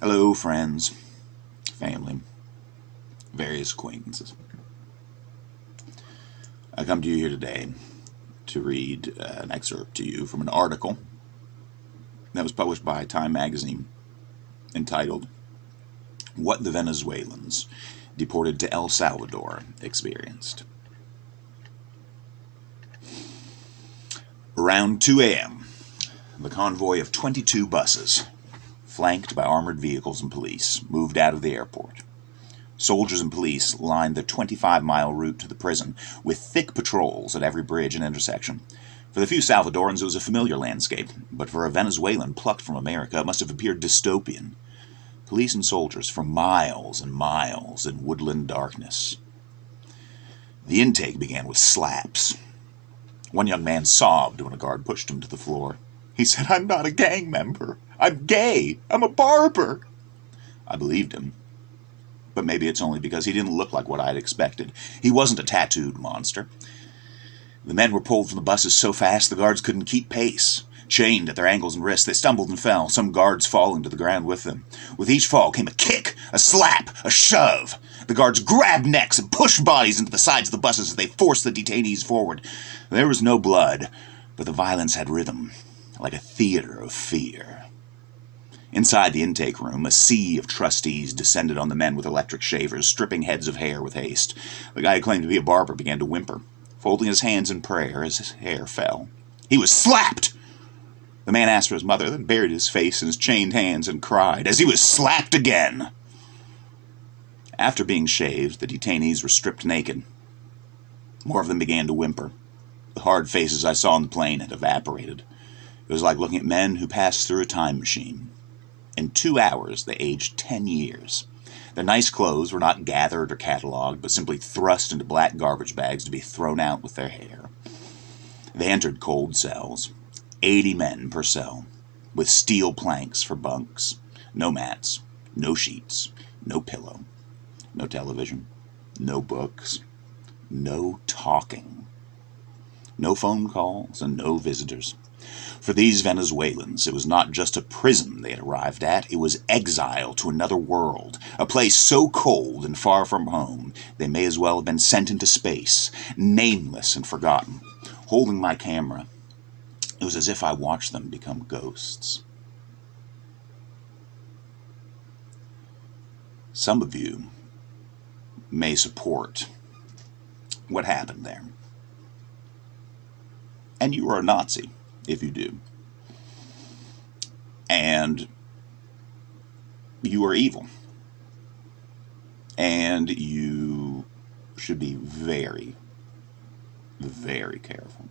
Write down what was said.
Hello, friends, family, various acquaintances. I come to you here today to read an excerpt to you from an article that was published by Time magazine entitled, "What the Venezuelans Deported to El Salvador Experienced." Around 2 a.m., the convoy of 22 buses, flanked by armored vehicles and police, moved out of the airport. Soldiers and police lined the 25-mile route to the prison, with thick patrols at every bridge and intersection. For the few Salvadorans, it was a familiar landscape, but for a Venezuelan plucked from America, it must have appeared dystopian. Police and soldiers for miles and miles in woodland darkness. The intake began with slaps. One young man sobbed when a guard pushed him to the floor. He said, "I'm not a gang member. I'm gay. I'm a barber." I believed him. But maybe it's only because he didn't look like what I had expected. He wasn't a tattooed monster. The men were pulled from the buses so fast the guards couldn't keep pace. Chained at their ankles and wrists, they stumbled and fell, some guards falling to the ground with them. With each fall came a kick, a slap, a shove. The guards grabbed necks and pushed bodies into the sides of the buses as they forced the detainees forward. There was no blood, but the violence had rhythm, like a theater of fear. Inside the intake room, a sea of trustees descended on the men with electric shavers, stripping heads of hair with haste. The guy who claimed to be a barber began to whimper, folding his hands in prayer as his hair fell. He was slapped! The man asked for his mother, then buried his face in his chained hands and cried as he was slapped again. After being shaved, the detainees were stripped naked. More of them began to whimper. The hard faces I saw on the plane had evaporated. It was like looking at men who passed through a time machine. In 2 hours, they aged 10 years. Their nice clothes were not gathered or cataloged, but simply thrust into black garbage bags to be thrown out with their hair. They entered cold cells, 80 men per cell, with steel planks for bunks, no mats, no sheets, no pillow, no television, no books, no talking, no phone calls, and no visitors. For these Venezuelans, it was not just a prison they had arrived at, it was exile to another world, a place so cold and far from home, they may as well have been sent into space, nameless and forgotten. Holding my camera, it was as if I watched them become ghosts. Some of you may support what happened there. And you are a Nazi, if you do. And you are evil. And you should be very, very careful.